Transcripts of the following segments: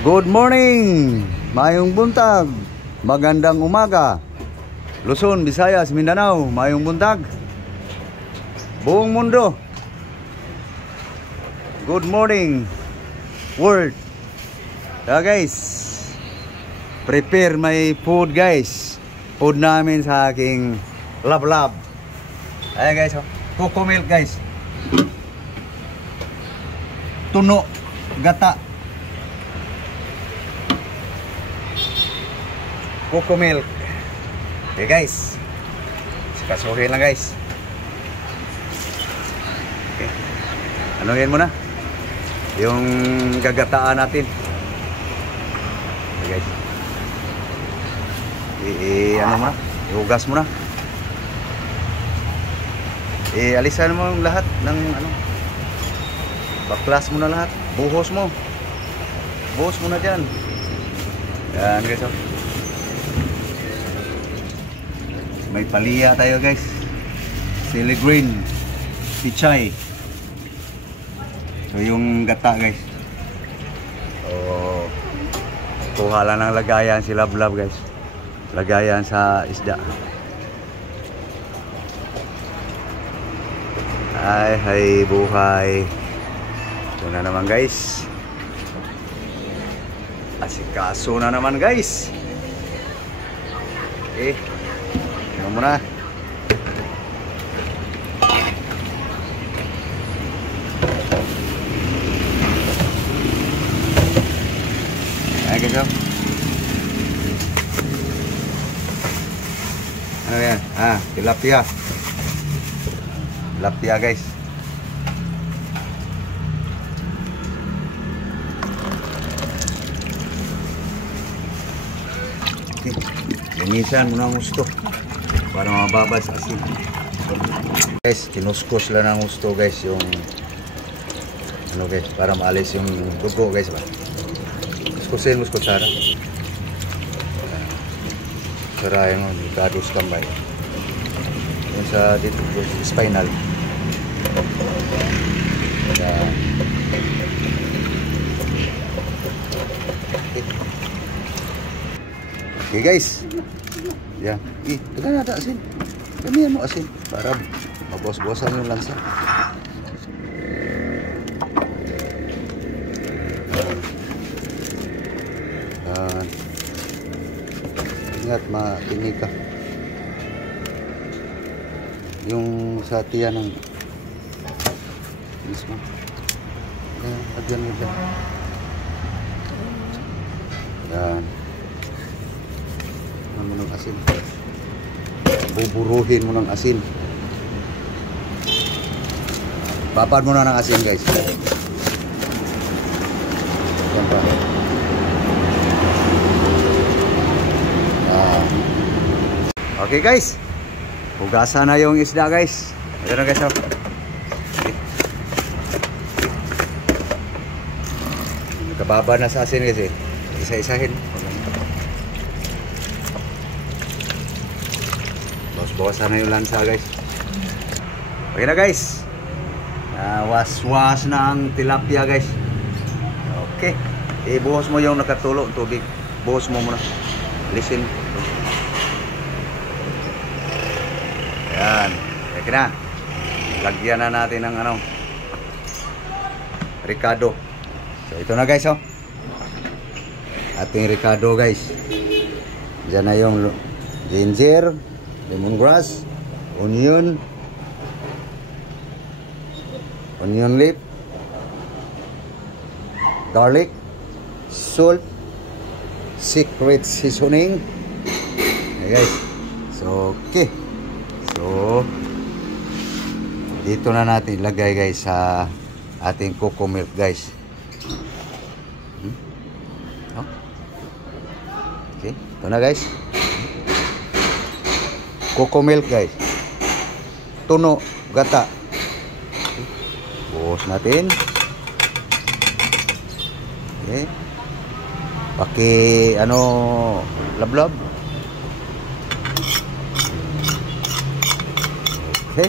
Good morning, mayong buntag, magandang umaga. Luzon, Visayas, Mindanao, mayong buntag. Buong mundo, good morning world. Guys, prepare my food guys. Food namin sa aking lab. Ayan guys, coco milk guys. Tuno, gata. Coco milk. Okay guys, kasuhin lang guys. Okay. Ano yan muna? Yung gagataan natin. Okay guys. Ano muna? Ihugas muna. Alisan mo lahat ng ano. Baklas mo na lahat. Buhos mo. Buhos mo na dyan. Yan guys. May paliya tayo guys. Sili green. Pichay. So yung gata guys. So kuha lang ng lagayan si Love guys. Lagayan sa isda. Ay buhay. Ito na naman guys. Asikaso na naman guys. Okay. Tingnan mo na. Ayan guys. Ano yan? Tilapia. Tilapia guys. Okay. Linisan mo na ang gusto para mababad sa asin. Guys, kinuskus lang ang gusto guys yung ano guys, para maalis yung dugo guys ba. Kuskusin mo sa kutsara. Sarayan mo, ikados kambay. Yung sa dito, spinal. Okay guys. Yan. Teka na asin. Kamihan mo asin para mabos-bosan yung lansa. Ingat, makinig ka. Yung sa tiyan ng mismo. Adyan mo dyan. Yan. Mo ng asin. Buburuhin mo ng asin. Papad mo na ng asin guys. Okay guys, hugasan na yung isda guys. Ito na guys. Nakababa na sa asin guys. Isa-isahin. Bawas-bawasan na yung lansa guys. Okay na guys. Was-was na ang tilapia guys. Okay. Ibuhos mo yung nakatulo tubig. Buhos mo muna. Alisin. Yan. Okay na. Lagyan na natin ng ano. Ricado. So ito na guys ating ricado guys. Diyan na yung ginger, lemongrass, onion leaf, garlic, salt, secret seasoning. Okay guys. So okay. So dito na natin ilagay guys sa ating coco milk guys. Okay, ito na guys. Coco milk guys. Tuno, gata. Okay. Buhos natin. Okay. Paki ano lablab. Okay.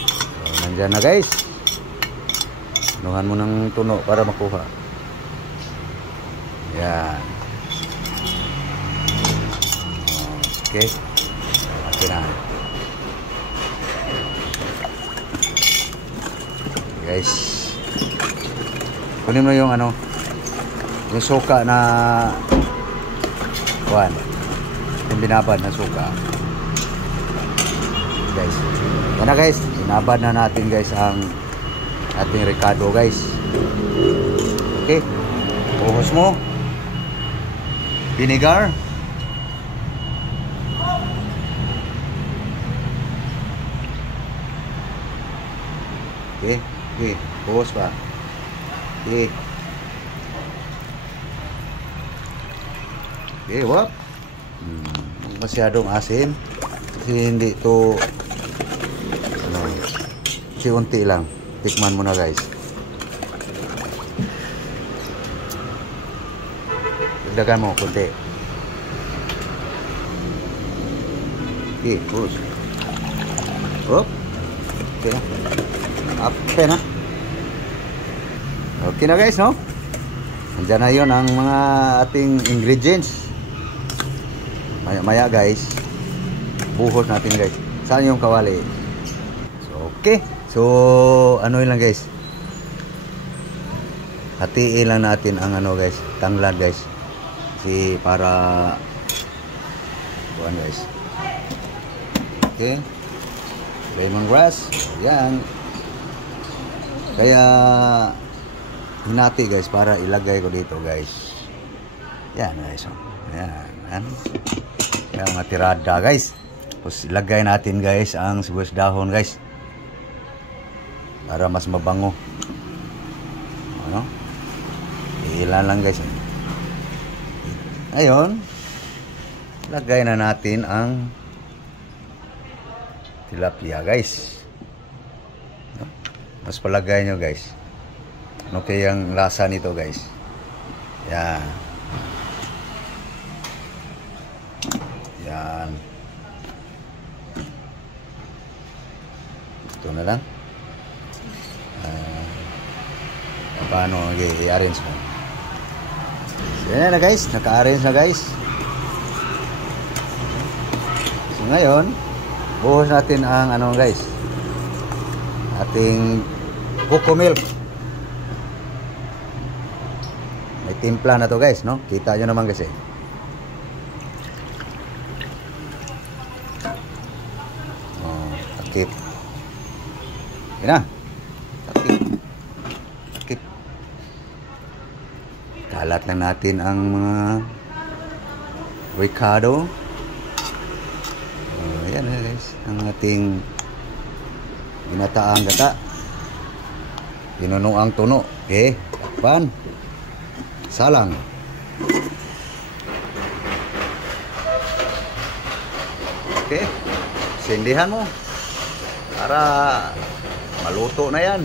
So, nandyan na guys. Anuhan mo ng tuno para makuha. Yan. Okay. Okay na. Guys. Kunin mo yung ano, yung suka na kuwan. Yung binabad na suka. Guys. Yan na guys. Binabad na natin guys ang ating ricado guys. Okay. Buhos mo. Vinegar. Okay. Okay. Buhos pa. Okay. Okay, wap. Masyadong asin. Kasi hindi ito ano, unti lang. Tikman mo na guys. Dagdagan mo kunti. Okay, push. Up. Okay na. Okay na. Okay na guys, no? Nandiyan na yun ang mga ating ingredients. Maya-maya guys, buhos natin guys. Saan yung kawali? So, okay. So, ano yun lang guys. Hatiin lang natin ang ano guys, tanglad guys. Kasi para buwan guys. Okay. Lemongrass. Yan. Kaya hinati guys para ilagay ko dito guys. Yan guys. Yan. Yan mga tirada guys. Tapos ilagay natin guys ang sibuyas dahon guys. Para mas mabango. Ano? Ilan lang guys. Ayun. Lagay na natin ang tilapia guys. Mas palagay nyo guys. Ano kayang lasa nito guys. Yan. Yan. Ito na lang. Paano i-arrange mo? So, yan na guys. Naka-arrange na guys. So ngayon, buhos natin ang ano guys. Ating cocoa milk. May timpla na to guys, no? Kita nyo naman kasi. Oh, takip. Yan na. Takip. Takip. Kalat lang natin ang mga ricado. Oh, yan na guys. Ang ating ginataang gata. Pinuno ang tuno. Okay. Pan. Salang. Okay. Sindihan mo. Para maluto na yan.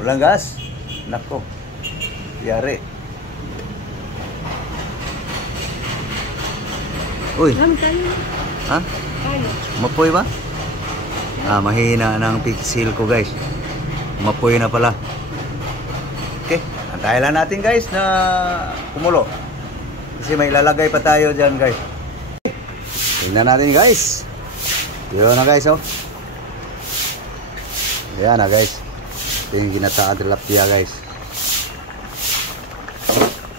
Walang gas. Nako. Yari. Uy. Ha? Mapoy ba? Mahina ng pixel ko guys. Mapoy na pala. Okay. Antayin lang natin guys na kumulo. Kasi may ilalagay pa tayo dyan guys. Tingnan natin guys. Yun na guys oh. Yan na guys. Ito yung ginataan tilapia guys.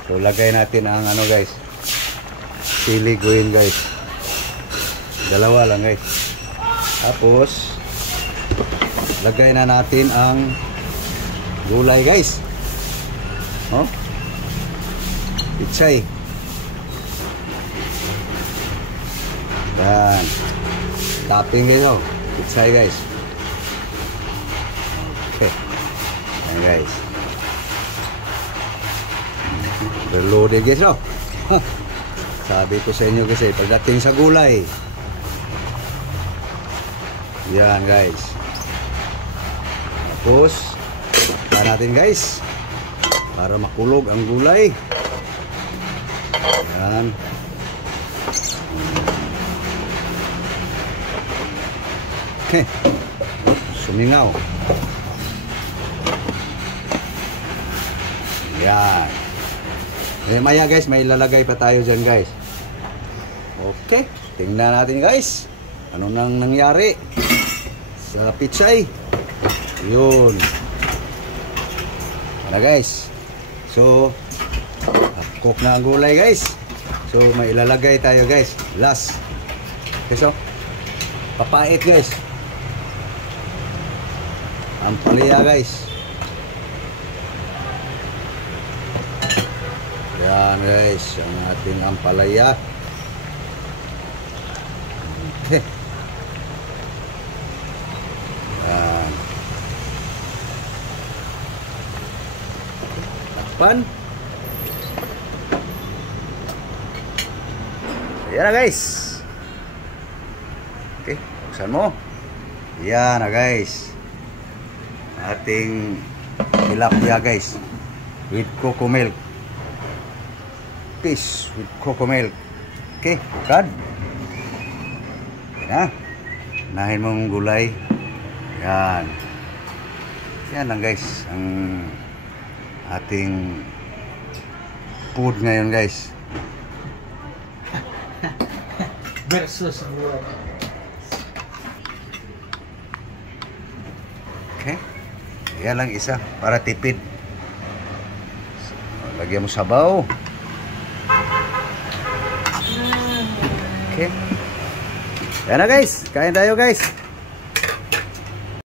So lagay natin ang ano guys. Sili green guys. Dalawa lang guys. Tapos lagay na natin ang gulay guys. Oh. Pichay. Dan. Topping dito. Pichay guys. Okay. Ayan guys. Reloaded guys oh. Sabi ko sa inyo kasi pagdating sa gulay. Yan guys. Tapos para natin guys para makulog ang gulay. Yan. Okay. Sumingaw. Yan. Eh, maya guys, may ilalagay pa tayo dyan guys. Okay, tingnan natin guys. Ano nang nangyari sa pichay. Yun. Na guys. So, cook na ang gulay guys. So, may ilalagay tayo guys. Last. Okay, so, papait guys. Ang palaya guys. Yan guys, ang ating ampalaya. Okay. Yan. Takpan. Yan na guys. Okay, buksan mo. Yan na guys. Ating tilapia guys. With cocoa milk. Fish with cocoa milk. Okay, bukan. Yan na. Unahin mong gulay. Yan. Yan lang guys. Ang ating food ngayon guys. Versus buwan. Okay. Yan lang isa. Para tipid. Lagyan mo sabaw. Okay. Yan na guys. Kain tayo guys.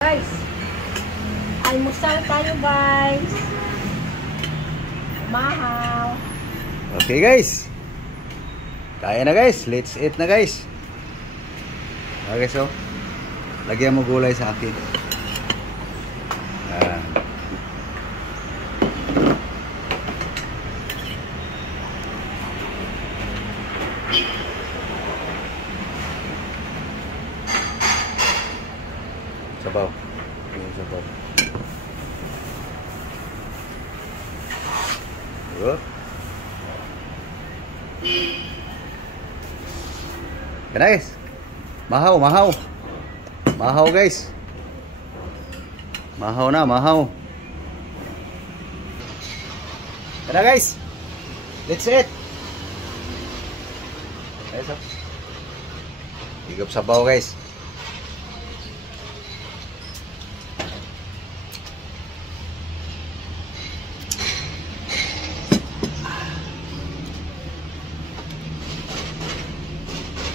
Guys, almusal tayo guys. Mahal. Okay guys. Kain na guys. Let's eat na guys. Okay so. Lagyan mo gulay sa akin. Sabaw. Yung sabaw. Good. Yan guys. Mahaw, mahaw. Mahaw guys. Mahaw na, mahaw. Yan na guys. Let's eat. Ito. Higop sabaw guys.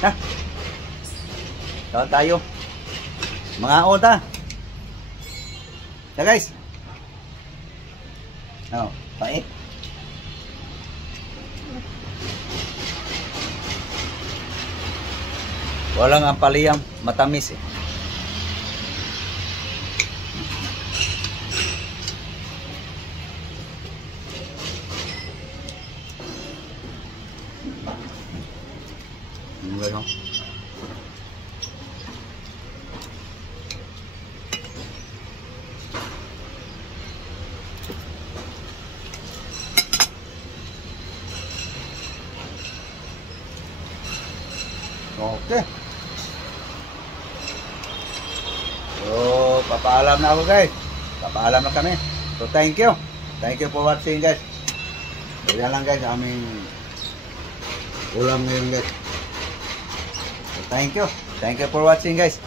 Ha? Kawan tayo. Mga ota. Na guys. Oh, pait. Walang ampaliyam, matamis eh. Ano? Okay. So, papaalam na ako guys. Papaalam na kami. So, thank you. Thank you for watching guys. So, yan lang guys, aming ulam ngayon guys. So, thank you. Thank you for watching guys.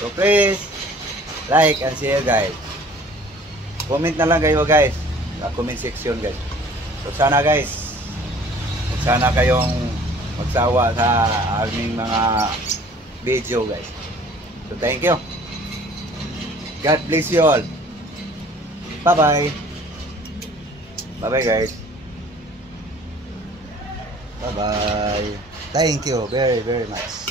So, please, like and share guys. Comment na lang kayo guys. Sa comment section guys. So, sana guys, sana kayong magsawa sa aming mga video guys. So thank you. God bless you all. Bye bye. Bye bye guys. Bye bye. Thank you very much.